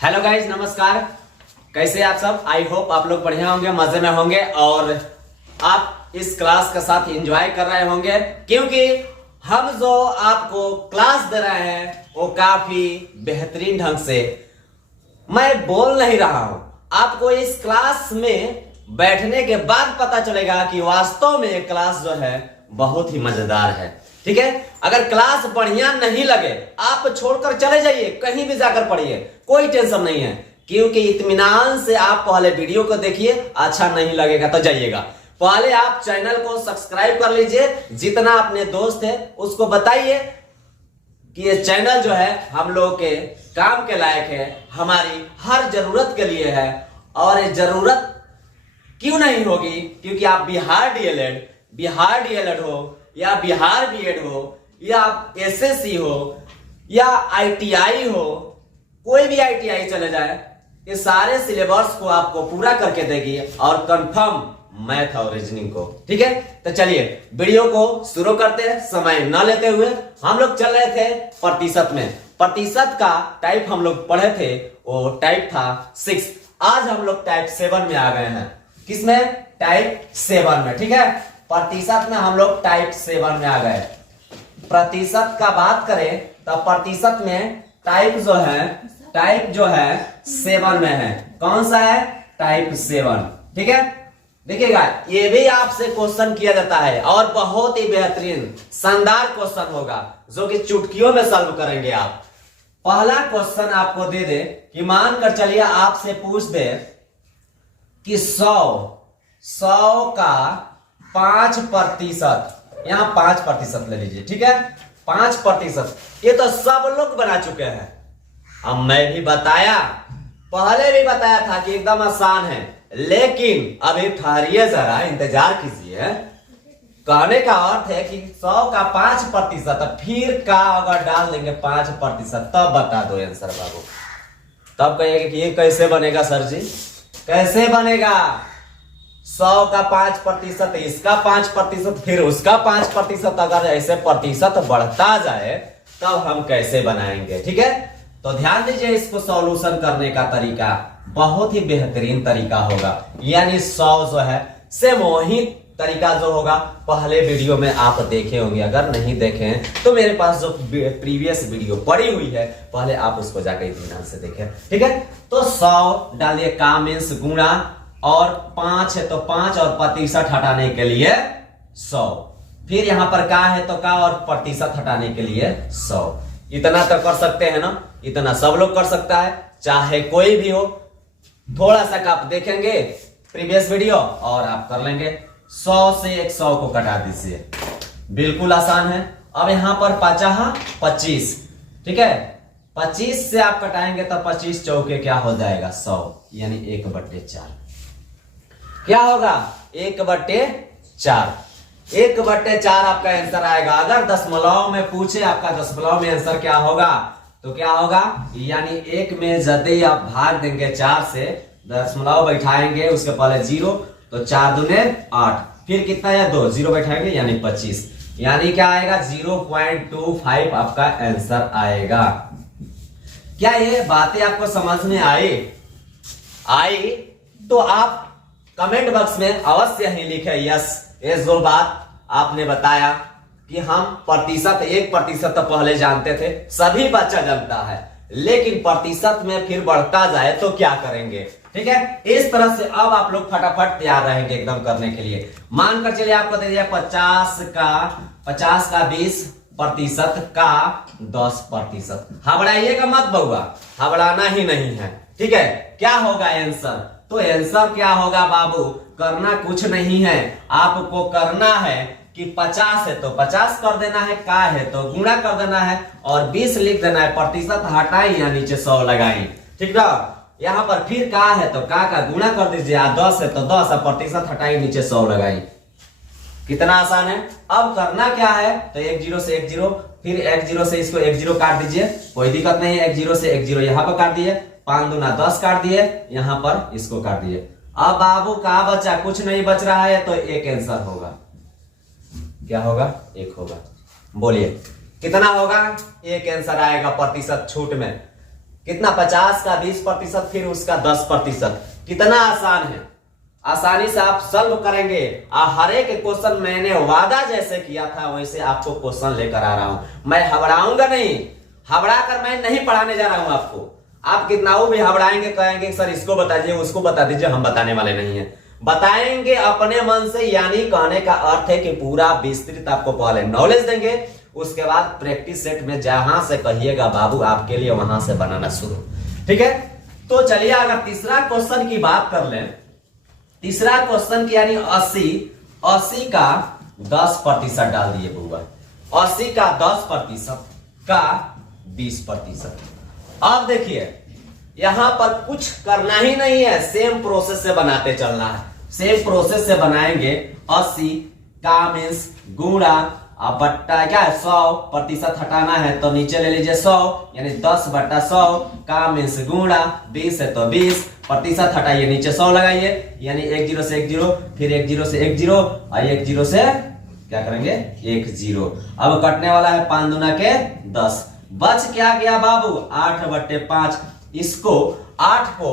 Hello guys, नमस्कार। कैसे आप सब? आई होप आप लोग बढ़िया होंगे, मजे में होंगे और आप इस क्लास के साथ एंजॉय कर रहे होंगे, क्योंकि हम जो आपको क्लास दे रहे हैं वो काफी बेहतरीन ढंग से मैं बोल नहीं रहा हूं। आपको इस क्लास में बैठने के बाद पता चलेगा कि वास्तव में ये क्लास जो है बहुत ही मजेदार है। ठीक है, अगर क्लास बढ़िया नहीं लगे आप छोड़कर चले जाइए, कहीं भी जाकर पढ़िए, कोई टेंशन नहीं है, क्योंकि इत्मीनान से आप पहले वीडियो को देखिए। अच्छा नहीं लगेगा तो जाइएगा। पहले आप चैनल को सब्सक्राइब कर लीजिए, जितना अपने दोस्त है उसको बताइए कि ये चैनल जो है हम लोग के काम के लायक है, हमारी हर जरूरत के लिए है। और ये जरूरत क्यों नहीं होगी? क्योंकि आप बिहार डीएलएड हो या बिहार बीएड हो या एसएससी हो या आईटीआई हो, कोई भी आईटीआई चले जाए, ये सारे सिलेबस को आपको पूरा करके देगी और कंफर्म मैथ और रीजनिंग को। ठीक है, तो चलिए वीडियो को शुरू करते हैं समय न लेते हुए। हम लोग चल रहे थे प्रतिशत में। प्रतिशत का टाइप हम लोग पढ़े थे, वो टाइप था 6। आज हम लोग टाइप 7 में आ गए हैं। किसमें? टाइप 7 में। ठीक है, प्रतिशत में हम लोग टाइप 7 में आ गए। प्रतिशत का बात करें तो प्रतिशत में टाइप जो है 7 में है। कौन सा है? टाइप 7। ठीक है, देखिएगा, ये भी आपसे क्वेश्चन किया जाता है और बहुत ही बेहतरीन शानदार क्वेश्चन होगा, जो कि चुटकियों में सॉल्व करेंगे आप। पहला क्वेश्चन आपको दे दे कि मानकर चलिए आपसे पूछ दे कि 100 का 5%, यहां 5% ले लीजिए। ठीक है, 5%, ये तो सब लोग बना चुके हैं। अब मैं भी बताया, पहले भी बताया था कि एकदम आसान है, लेकिन अभी ठहरिए, जरा इंतजार कीजिए। कहने का अर्थ है कि 100 का 5%, फिर का अगर डाल देंगे 5%, तब बता दो आंसर बाबू। तब कहेंगे कि ये कैसे बनेगा सर जी? कैसे बनेगा? 100 का 5%, इसका 5%, फिर उसका 5%, अगर ऐसे प्रतिशत बढ़ता जाए तब हम कैसे बनाएंगे? ठीक है, तो ध्यान दीजिए, इसको सॉल्यूशन करने का तरीका बहुत ही बेहतरीन तरीका होगा। यानी 100 जो है सेम वही तरीका जो होगा पहले वीडियो में आप देखे होंगे। अगर नहीं देखे हैं तो मेरे पास जो प्रीवियस वीडियो पड़ी हुई है, पहले आप उसको जाकर इत्मीनान से देखें। ठीक है, तो 100 डालिए, का मीन्स गुणा, और 5 है तो 5 और प्रतिशत हटाने के लिए 100। फिर यहां पर का है तो का और प्रतिशत हटाने के लिए 100। इतना तो कर सकते हैं ना? इतना सब लोग कर सकता है, चाहे कोई भी हो। थोड़ा सा आप देखेंगे प्रीवियस वीडियो और आप कर लेंगे। 100 से एक 100 को कटा दीजिए, बिल्कुल आसान है। अब यहां पर 25। ठीक है, 25 से आप कटाएंगे तो 25 चौके क्या हो जाएगा? 100, यानी 1/4। क्या होगा? 1/4। 1/4 आपका आंसर आएगा। अगर दशमलव में पूछे आपका दशमलव में आंसर क्या होगा तो क्या होगा? यानी 1 में यदि आप भाग देंगे 4 से, दशमलव बैठाएंगे उसके पहले 0, तो 4 दूने 8, फिर कितना है? 2, 0 बैठाएंगे यानी 25, यानी क्या आएगा? 0.25 आपका आंसर आएगा। क्या ये बातें आपको समझ में आई तो आप कमेंट बॉक्स में अवश्य ही लिखे यस। ये जो बात आपने बताया कि हम प्रतिशत 1% तो पहले जानते थे, सभी बच्चा जानता है, लेकिन प्रतिशत में फिर बढ़ता जाए तो क्या करेंगे? ठीक है, इस तरह से अब आप लोग फटाफट तैयार रहेंगे एकदम करने के लिए। मानकर चलिए आपको दे दिया 50 का 20% का 10%। घबराइएगा मत बउआ, घबराना ही नहीं है। ठीक है, क्या होगा आंसर? तो आंसर क्या होगा बाबू? करना कुछ नहीं है, आपको करना है कि 50 है तो 50 कर देना है, का है तो गुणा कर देना है, और 20 लिख देना है, प्रतिशत हटाई या नीचे 100 लगाई। ठीक है, यहां पर फिर का है तो का गुणा कर दीजिए, 10 है तो 10, प्रतिशत हटाई नीचे 100 लगाई। कितना आसान है। अब करना क्या है तो 1 0 से 1 0, फिर 1 0 से इसको 1 0 काट दीजिए, कोई दिक्कत नहीं है। 1 0 से 1 0 यहां पर काट दिए, 5 दूना 10 काट दिए, यहां पर इसको काट दिए। अब बाबू का बचा? कुछ नहीं बच रहा है, तो एक आंसर होगा। क्या होगा? 1 होगा। बोलिए कितना होगा? एक आंसर आएगा प्रतिशत छूट में। कितना, 50 का 20%, फिर उसका 10%। कितना आसान है, आसानी से आप सॉल्व करेंगे। हर एक क्वेश्चन मैंने वादा जैसे किया था वैसे आपको क्वेश्चन लेकर आ रहा हूं। मैं हबड़ाऊंगा नहीं, हबड़ा कर मैं नहीं पढ़ाने जा रहा हूं आपको। आप कितना भी हबड़ाएंगे, कहेंगे सर इसको बता दीजिए उसको बता दीजिए, हम बताने वाले नहीं है। बताएंगे अपने मन से, यानी कहने का अर्थ है कि पूरा विस्तृत आपको पहले नॉलेज देंगे, उसके बाद प्रैक्टिस सेट में जहां से कहिएगा बाबू आपके लिए वहां से बनाना शुरू। ठीक है, तो चलिए अगर तीसरा क्वेश्चन की बात कर लें, तीसरा क्वेश्चन की यानी 80 का 10% डाल दिए बुआ, 80 का 10% का 20%। अब देखिए यहां पर कुछ करना ही नहीं है, सेम प्रोसेस से बनाते चलना है। सेम प्रोसेस से बनाएंगे। 80 का मीन्स गुणा, अब बट्टा क्या है 100% हटाना है तो नीचे ले लीजिए 100, यानी 10/100 का मीन्स गुणा, 20 है तो 20% हटाइए नीचे 100 लगाइए, यानी 10 से 10, फिर 10 से 10 और 10 से क्या करेंगे 10। अब कटने वाला है 5 दूना के 10, बच क्या गया बाबू 8/5। इसको 8 को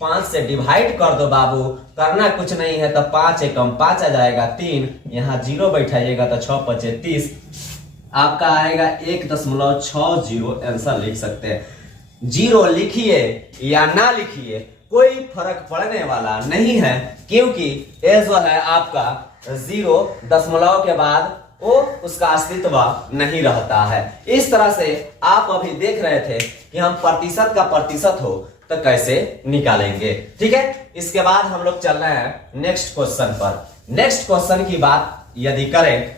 5 से डिवाइड कर दो बाबू, करना कुछ नहीं है तो 5 एकम 5 आ जाएगा 3, यहां 0 बैठाइएगा तो 6×5 = 30, आपका आएगा 1.60। आंसर लिख सकते हैं। 0 लिखिए या ना लिखिए कोई फर्क पड़ने वाला नहीं है, क्योंकि ये जो है आपका 0 के बाद वो उसका अस्तित्व नहीं रहता है। इस तरह से आप अभी देख रहे थे कि हम प्रतिशत का प्रतिशत हो तो कैसे निकालेंगे। ठीक है, इसके बाद हम लोग चल रहे हैं नेक्स्ट क्वेश्चन पर। नेक्स्ट क्वेश्चन की बात यदि करें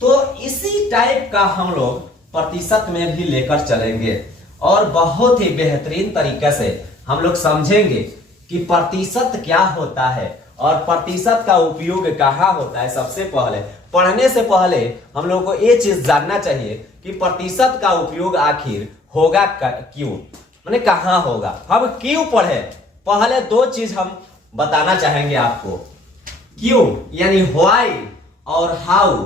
तो इसी टाइप का हम लोग प्रतिशत में भी लेकर चलेंगे और बहुत ही बेहतरीन तरीके से हम लोग समझेंगे कि प्रतिशत क्या होता है और प्रतिशत का उपयोग कहाँ होता है। सबसे पहले पढ़ने से पहले हम लोगों को ये चीज जानना चाहिए कि प्रतिशत का उपयोग आखिर होगा क्यों, माने कहाँ होगा। हम क्यों पढ़े, पहले 2 चीज हम बताना चाहेंगे आपको। क्यों यानी व्हाई और हाउ,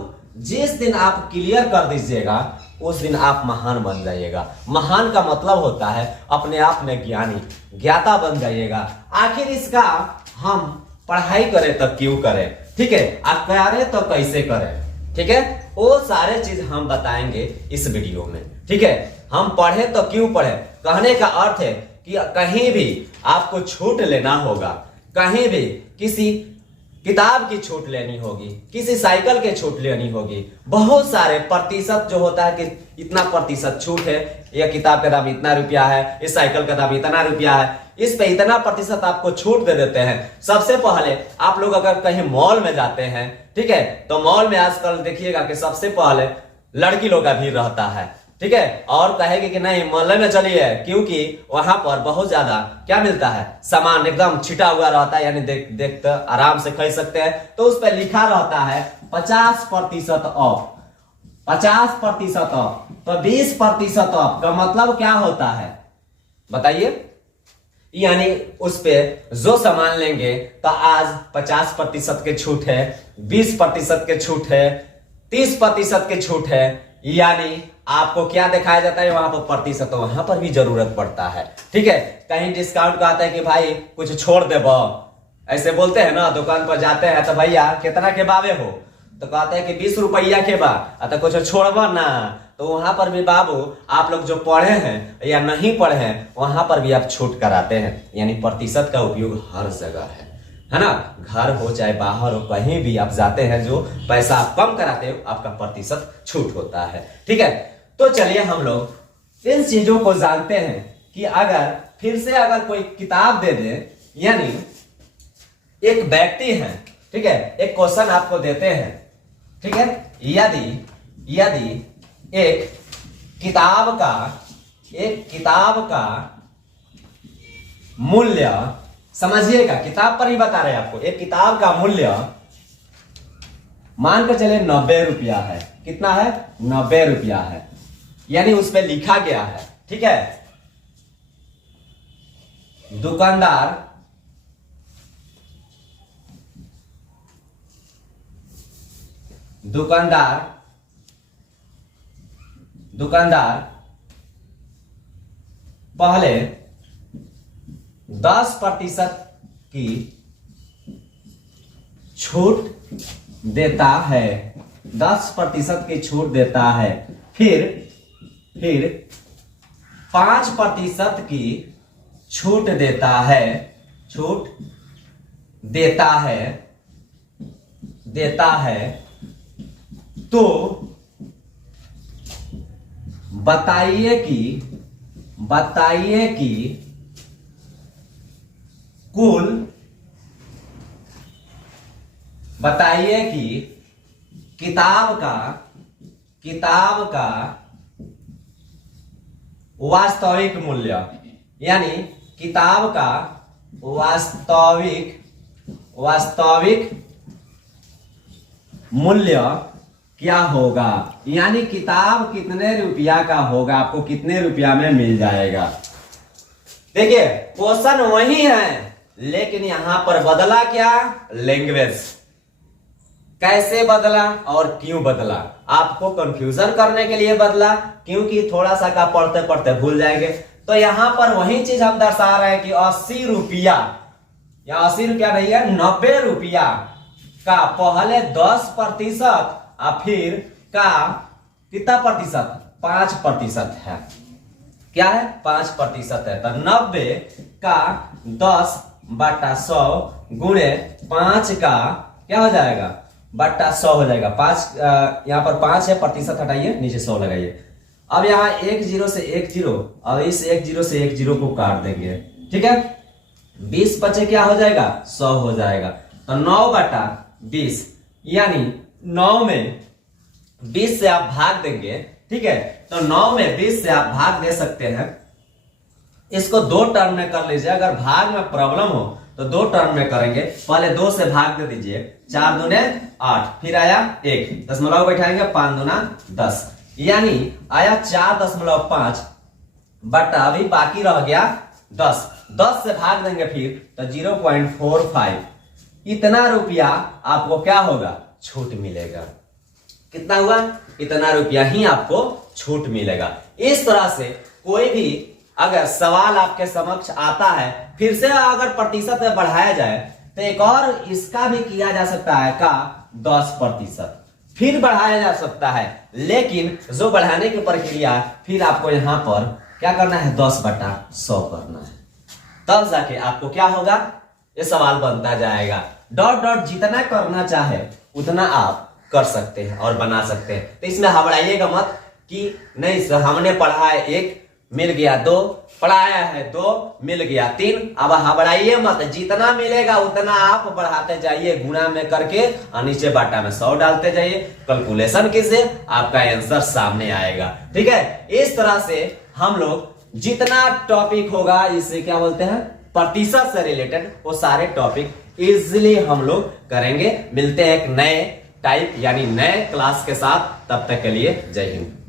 जिस दिन आप क्लियर कर दीजिएगा उस दिन आप महान बन जाइएगा। महान का मतलब होता है अपने आप में ज्ञानी, ज्ञाता बन जाइएगा। आखिर इसका हम पढ़ाई करें तो क्यों करें, ठीक है, आप करें तो कैसे करें, ठीक है, वो सारे चीज हम बताएंगे इस वीडियो में। ठीक है, हम पढ़े तो क्यों पढ़े, कहने का अर्थ है कि कहीं भी आपको छूट लेना होगा, कहीं भी किसी किताब की छूट लेनी होगी, किसी साइकिल की छूट लेनी होगी, बहुत सारे प्रतिशत जो होता है कि इतना प्रतिशत छूट है, यह किताब का दाम इतना रुपया है, इस साइकिल का दाम इतना रुपया है, इस पे इतना प्रतिशत आपको छूट दे देते हैं। सबसे पहले आप लोग अगर कहीं मॉल में जाते हैं, ठीक है, तो मॉल में आजकल देखिएगा कि सबसे पहले लड़की लोग का भीड़ रहता है, ठीक है, और कहेगी कि नहीं मोहल्ले में चलिए क्योंकि वहां पर बहुत ज्यादा क्या मिलता है, सामान एकदम छिटा हुआ रहता है, यानी देख आराम से खरीद सकते हैं। तो उस पर लिखा रहता है 50% ऑफ, 50% ऑफ, तो 20% ऑफ का मतलब क्या होता है बताइए। यानी उस पे जो सामान लेंगे तो आज 50% के छूट है, 20% के छूट है, 30% के छूट है, यानी आपको क्या दिखाया जाता है वहां पर प्रतिशत, वहां पर भी जरूरत पड़ता है। ठीक है, कहीं डिस्काउंट का आता है कि भाई कुछ छोड़ दे, ऐसे बोलते हैं ना, दुकान पर जाते हैं तो भैया कितना के बावे हो, तो कहते हैं कि 20 रुपया के बा, तो कुछ छोड़बा ना, तो वहां पर भी बाबू आप लोग जो पढ़े हैं या नहीं पढ़े हैं वहां पर भी आप छूट कराते हैं। यानी प्रतिशत का उपयोग हर जगह है ना, घर हो चाहे बाहर हो, कहीं भी आप जाते हैं जो पैसा आप कम कराते हो आपका प्रतिशत छूट होता है। ठीक है, तो चलिए हम लोग इन चीजों को जानते हैं कि अगर फिर से अगर कोई किताब दे दे, यानी एक व्यक्ति है, ठीक है, एक क्वेश्चन आपको देते हैं, ठीक है, यदि एक किताब का मूल्य, समझिएगा किताब पर ही बता रहे हैं आपको, एक किताब का मूल्य मान कर चले 90 रुपया है, कितना है 90 रुपया है, यानी उस पर लिखा गया है, ठीक है, दुकानदार पहले 10% की छूट देता है, 10% की छूट देता है। फिर 5% की छूट देता है, छूट देता है तो बताइए कि कुल, बताइए कि किताब का वास्तविक मूल्य, यानी किताब का वास्तविक मूल्य क्या होगा, यानी किताब कितने रुपया का होगा, आपको कितने रुपया में मिल जाएगा। देखिए क्वेश्चन वही है, लेकिन यहां पर बदला क्या, लैंग्वेज। कैसे बदला और क्यों बदला, आपको कंफ्यूजन करने के लिए बदला, क्योंकि थोड़ा सा का पढ़ते पढ़ते भूल जाएंगे। तो यहां पर वही चीज हम दर्शा रहे हैं कि 80 रुपया, या 80 रुपया नहीं है, 90 रुपया का पहले 10% और फिर का कितना प्रतिशत, 5% है। क्या है, 5% है। तो 90 का 10/100 गुणे 5 का क्या हो जाएगा, बट्टा 100 हो जाएगा। 5 यहाँ पर 5 है, प्रतिशत हटाइए, नीचे 100 लगाइए। अब यहाँ 1 0 से 1 0, अब इस 1 0 से 1 0 को काट देंगे, ठीक है। 20 बचे क्या हो जाएगा, 100 हो जाएगा। तो 9/20, यानी 9 में 20 से आप भाग देंगे, ठीक है। तो 9 में 20 से आप भाग दे सकते हैं। इसको 2 टर्म में कर लीजिए, अगर भाग में प्रॉब्लम हो तो 2 टर्म में करेंगे। पहले 2 से भाग दे दीजिए, 4 दूने 8, फिर आया 1, दशमलव बैठाएंगे, 5 दूना 10, यानी आया 4.5 बट अभी बाकी रह गया 10। 10 से भाग देंगे फिर तो 0.45, इतना रुपया आपको क्या होगा, छूट मिलेगा। कितना हुआ, इतना रुपया ही आपको छूट मिलेगा। इस तरह से कोई भी अगर सवाल आपके समक्ष आता है, फिर से अगर प्रतिशत में बढ़ाया जाए तो एक और इसका भी किया जा सकता है का 10%, फिर बढ़ाया जा सकता है। लेकिन जो बढ़ाने की प्रक्रिया फिर आपको यहां पर क्या करना है, 10/100 करना है, तब जाके आपको क्या होगा, ये सवाल बनता जाएगा। डॉट डॉट जितना करना चाहे उतना आप कर सकते हैं और बना सकते हैं। तो इसमें घबराइएगा मत कि नहीं हमने पढ़ा है 1 मिल गया 2, पढ़ाया है 2 मिल गया 3। अब घबराइए मत, जितना मिलेगा उतना आप बढ़ाते जाइए, गुणा में करके और नीचे बाटा में 100 डालते जाइए। कैलकुलेशन कीजिए, आपका आंसर सामने आएगा, ठीक है। इस तरह से हम लोग जितना टॉपिक होगा, इसे क्या बोलते हैं, प्रतिशत से रिलेटेड, वो सारे टॉपिक इजिली हम लोग करेंगे। मिलते हैं एक नए टाइप यानी नए क्लास के साथ, तब तक के लिए जय हिंद।